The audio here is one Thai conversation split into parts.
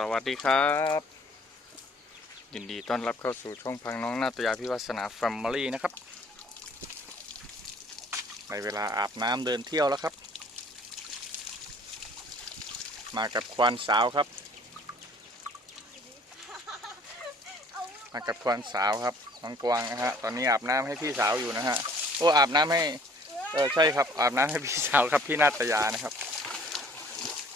สวัสดีครับ ยินดีต้อนรับเข้าสู่ช่องพังน้องนาตยาพิวัสนาแฟมิลี่นะครับในเวลาอาบน้ำเดินเที่ยวแล้วครับ มากับควานสาวครับ มากับควานสาวครับน้องกวางนะฮะตอนนี้อาบน้ำให้พี่สาวอยู่นะฮะโอ้อาบน้ำให้เออใช่ครับอาบน้ำให้พี่สาวครับพี่นาตยานะครับ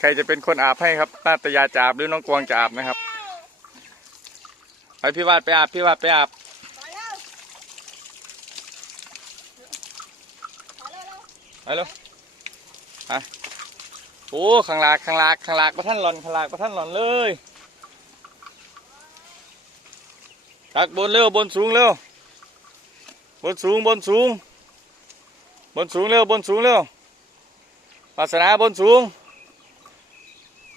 ใครจะเป็นคนอาบให้ครับนาตยาจะอาบหรือน้องกวางจะอาบนะครับไปพี่วาดไปอาบพี่วาดไปอาบมาเร็วมาเร็วเร็วไปเร็วไปโอ้ข้างหลากข้างหลากข้างหลากประท่านหล่อนข้างหลากประท่านหล่อนเลยตักบนเร็วบนสูงเร็วบนสูงบนสูง บนสูงเร็วบนสูงเร็วปรารถนาบนสูง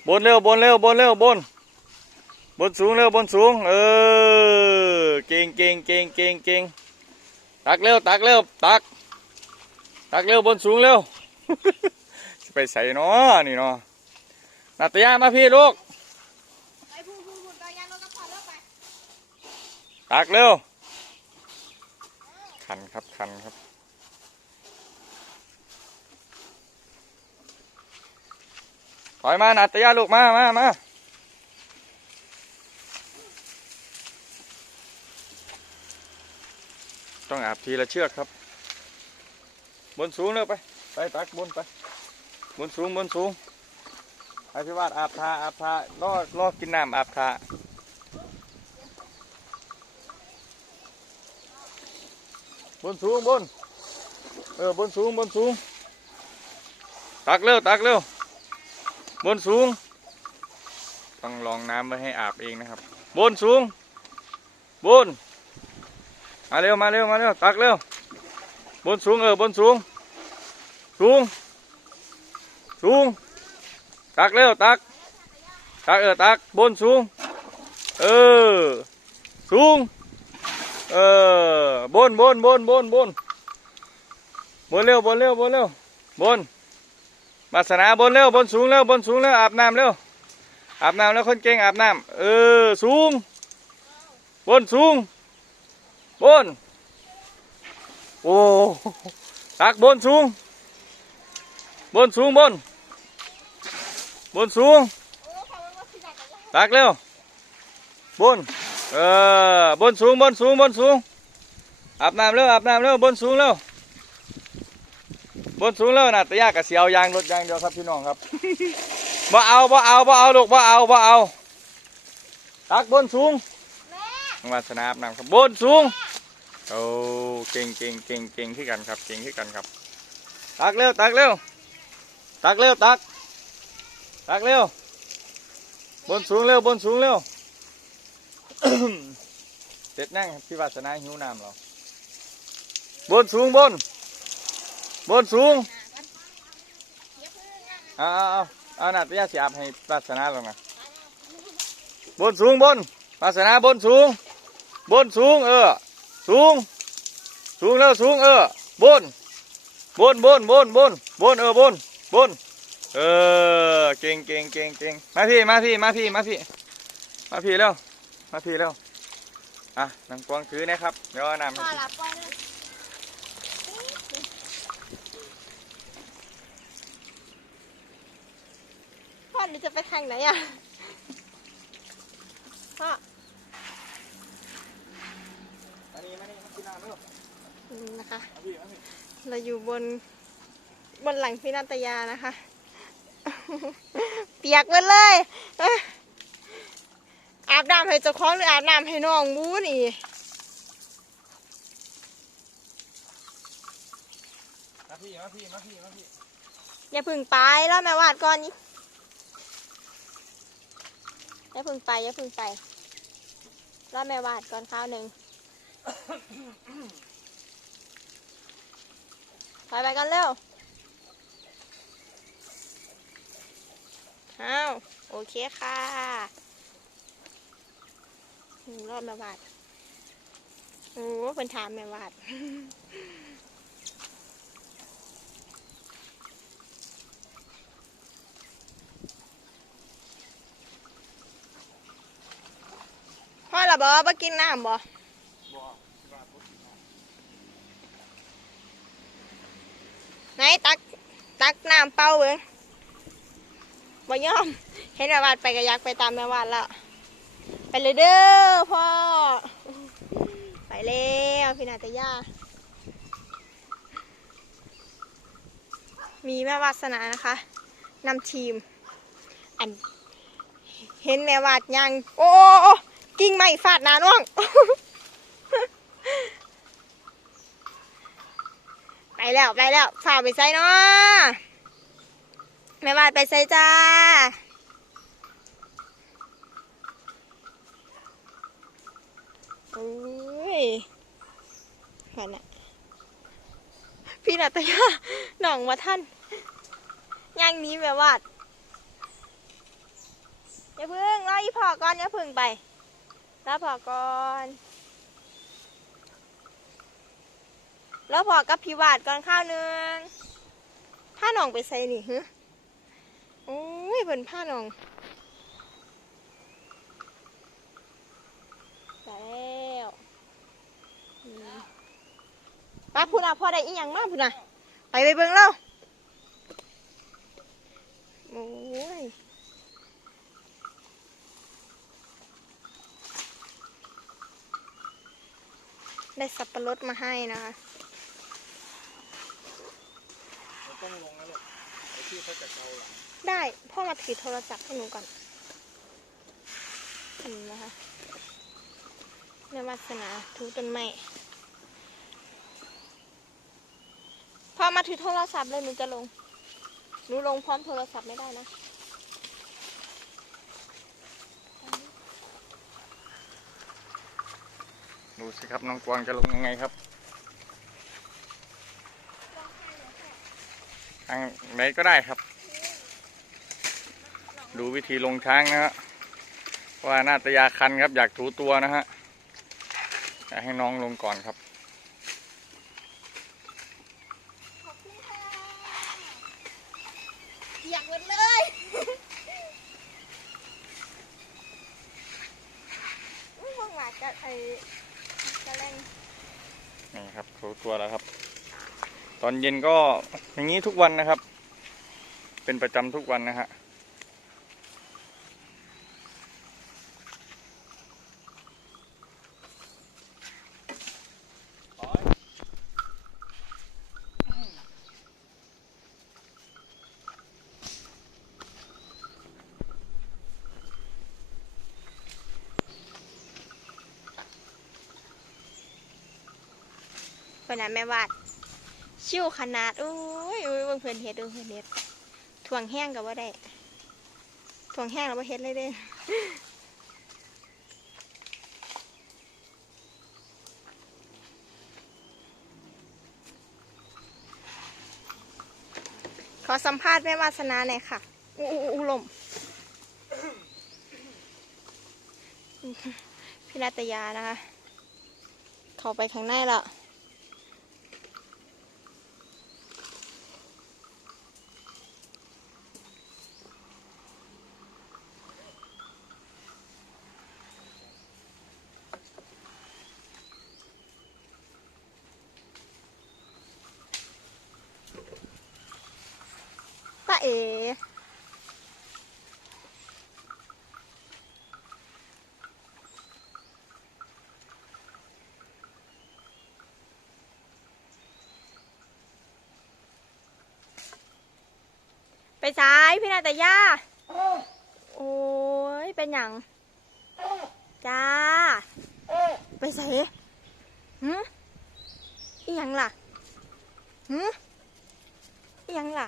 บนเร็วบนเร็วบนเร็วบน บนสูงเร็วบนสูง เออ เก่งเก่งเก่งเก่งเก่งตักเร็วตักเร็วตัก ตักเร็วบนสูงเร็วจะไปใส่เนาะนี่เนาะนาตยามาพี่ลูกตักเร็ว คันครับคันครับ ถอยมานาตยาลูกมามามาต้องอาบทีละเชือกครับ บนสูงเร็วไป ไปตักบนไป บนสูงบนสูงให้พี่วาดอาบทาอาบทาล่อล่อกินน้ำอาบทาบนสูงบน เออบนสูงบนสูง ตักเร็วตักเร็ว บนสูง ต้องลองน้ำไว้ให้อาบเองนะครับ บนสูง บน มาเร็วมาเร็วมาเร็วตักเร็ว บนสูงเออบนสูง สูง สูง ตักเร็วตัก ตักเออตักบนสูง เออ สูง เออบนบนบนบนบนบนเร็วบนเร็วบนเร็วบน มาสนาบนเร็วบนสูงเร็วบนสูงเร็วอาบน้ำเร็วอาบน้ำแล้วคนเก่งอาบน้ำเออสูง บนสูง บน โอ้ตักบนสูง บนสูงบน บนสูงลักเร็ว บน เออ บนสูงบนสูงบนสูง อาบน้ำเร็วอาบน้ำเร็วบนสูงเร็ว บนสูงเร็วนะแต่ยากกับเสียวยางรถยางเดียวครับพี่น้องครับบ่เอาบ่เอาบ่เอาลูกบ่เอาบ่เอาตักบนสูงแม่วาสนาอาบน้ำครับบนสูงโอ้เก่งเก่งเก่งเก่งขึ้นกันครับเก่งขึ้นกันครับ ตักเร็วตักเร็วตักเร็วตักตักเร็วบนสูงเร็วบนสูงเร็วเสร็จนั่งพี่วาสนาหิวน้ำเราบนสูงบน บนสูงเอาเอาเอาเอาหน้าตัวยาสีอาบให้วาสนาลงนะบนสูงบนวาสนาบนสูง บนสูงเออ สูง สูงแล้วสูงเออ บน บนบนบนบนบนเออบน บน เออ เก่งเก่งเก่งเก่งมาพี่ มาพี่ มาพี่ มาพี่ มาพี่เร็ว มาพี่เร็ว อะนังกวางถือนะครับ เดี๋ยวน้ำพอให้หลับก่อนเลย พ่อหนูจะไปทางไหนอะพ่อมานี่มานี่มากินน้ำเร็วอืมนะคะมาพี่มาพี่เราอยู่บนบนหลังพี่นัตยานะคะ เปียกหมดเลยเอ้ยอาบน้ำให้เจ้าของหรืออาบน้ำให้น้องบูนี่มาพี่มาพี่มาพี่มาพี่อย่าพึ่งไปแล้วแม่วาดก่อนนี่ อย่าพึ่งไปอย่าพึ่งไปรอแม่วาดก่อนข้าวหนึ่งถอยไปกันเร็วอ้าวโอเคค่ะรอดแม่วาดโอ้เป็นถามแม่วาด บ่บ่กินน้ำบ่ไหนตักตักน้ำเปล่าเบิ่งบ่ยอม เห็นแม่วาดไปก็อยากไปตามแม่วาดล้วไปเลยเด้อพ่อ ไปแล้วพี่นาตยามีแม่วาสนานะคะนำทีม อัน เห็นแม่วาดยัง โอ้โอ้ กิ่งไม้ฟาดหนาน้อง ไปแล้วไปแล้วฝ่าไปใส่เนาะแม่วาดไปใส่จ้าโอ้ยนั่นน่ะพี่นาตยาหน่องมาท่านย่างนี้แม่วาดอย่าพึ่งรออีพอก่อนอย่าพึ่งไป รอพอก่อนรอพอกับพี่วาดก่อนข้าวนึงผ้าหนองไปใส่นี่ฮึโอ้ยเพิ่นผ้าหนองแล้วอืมไปพูดน่ะพ่อได้อีหยังมากพูดน่ะไปไปเบิ่งแล้วโอ้ย ได้สับปะรดมาให้นะคะมันต้องลงแล้วหรอกไอ้ที่เขาจะเกาหลังได้ พ่อมาถือโทรศัพท์ให้หนูก่อนนี่นะคะในวัสนาทูต้นไม้พ่อมาถือโทรศัพท์เลยหนูจะลง หนูลงพร้อมโทรศัพท์ไม่ได้นะ ดูสิครับน้องกวางจะลงยังไงครับทางไหนก็ได้ครับ ดูวิธีลงช้างนะฮะว่าหน้าตายาคันครับอยากถูตัวนะฮะจะให้น้องลงก่อนครับ ขอบคุณค่ะอยากหมดเลย อุ้ยพวกหมากัดไอ้กระแลง นี่ ครับถูตัวแล้วครับ ตอนเย็นก็อย่างนี้ทุกวันนะครับ เป็นประจำทุกวันนะฮะ เป็นนั้นแม่วาดชิวขนาดโอ้ยโอ้ยเบิ่งเพื่นเฮ็ดเบิ่งเพื่นเฮ็ดถ่วงแห้งกับว่าได้ถ่วงแห้งแล้วว่าเฮ็ดเลยเด้ขอสัมภาษณ์แม่วาสนาหน่อยค่ะ อู้อู้ลม พี่นาตยานะคะเข้าไปข้างในและ เอไปซ้ายพี่นาตาย่าโอ้ย เป็นหยังจ้า ไปใส่หืมอีหยังล่ะหืมอีหยังล่ะ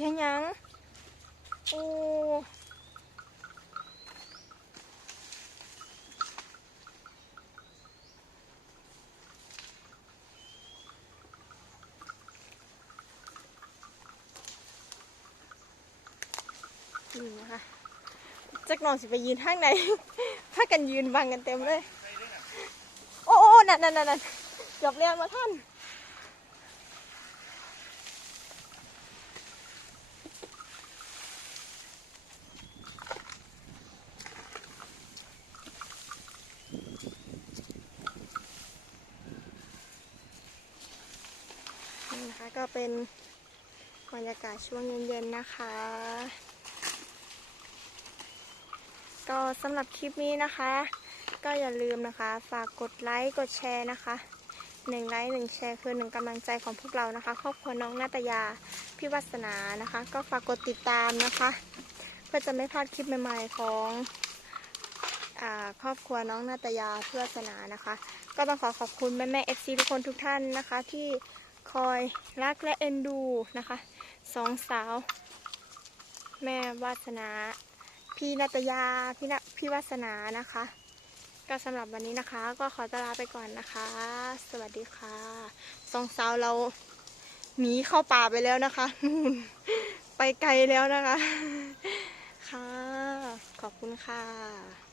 เสียงหยัง โอ้นี่นะคะจักนองสิไปยืนทางไหนพากันยืนบังกันเต็มเลย โอ้โอ้นั่นนั่นนั่นเกือบเรียนมาท่าน็เป็นบรรยากาศช่วงเย็นๆนะคะ ก็สำหรับคลิปนี้นะคะ ก็อย่าลืมนะคะ ฝากกดไลค์กดแชร์นะคะหนึ่งไลค์หนึ่งแชร์คือหนึ่งกำลังใจของพวกเรานะคะ ครอบครัวน้องนาตยาพี่วัสนานะคะ ก็ฝากกดติดตามนะคะ เพื่อจะไม่พลาดคลิปใหม่ๆของอครอบครัวน้องนาตยาพี่วัสนานะคะ ก็ต้องขอขอบคุณแม่แม่เอฟซีทุกคนทุกท่านนะคะที่ คอยรักและเอ็นดูนะคะสองสาว แม่วาสนา พี่นาตยาพี่นพี่วาสนานะคะ ก็สำหรับวันนี้นะคะ ก็ขอตลาไปก่อนนะคะ สวัสดีค่ะสองสาวเราหนีเข้าป่าไปแล้วนะคะนู่นไปไกลแล้วนะคะ ค่ะ ขอบคุณค่ะ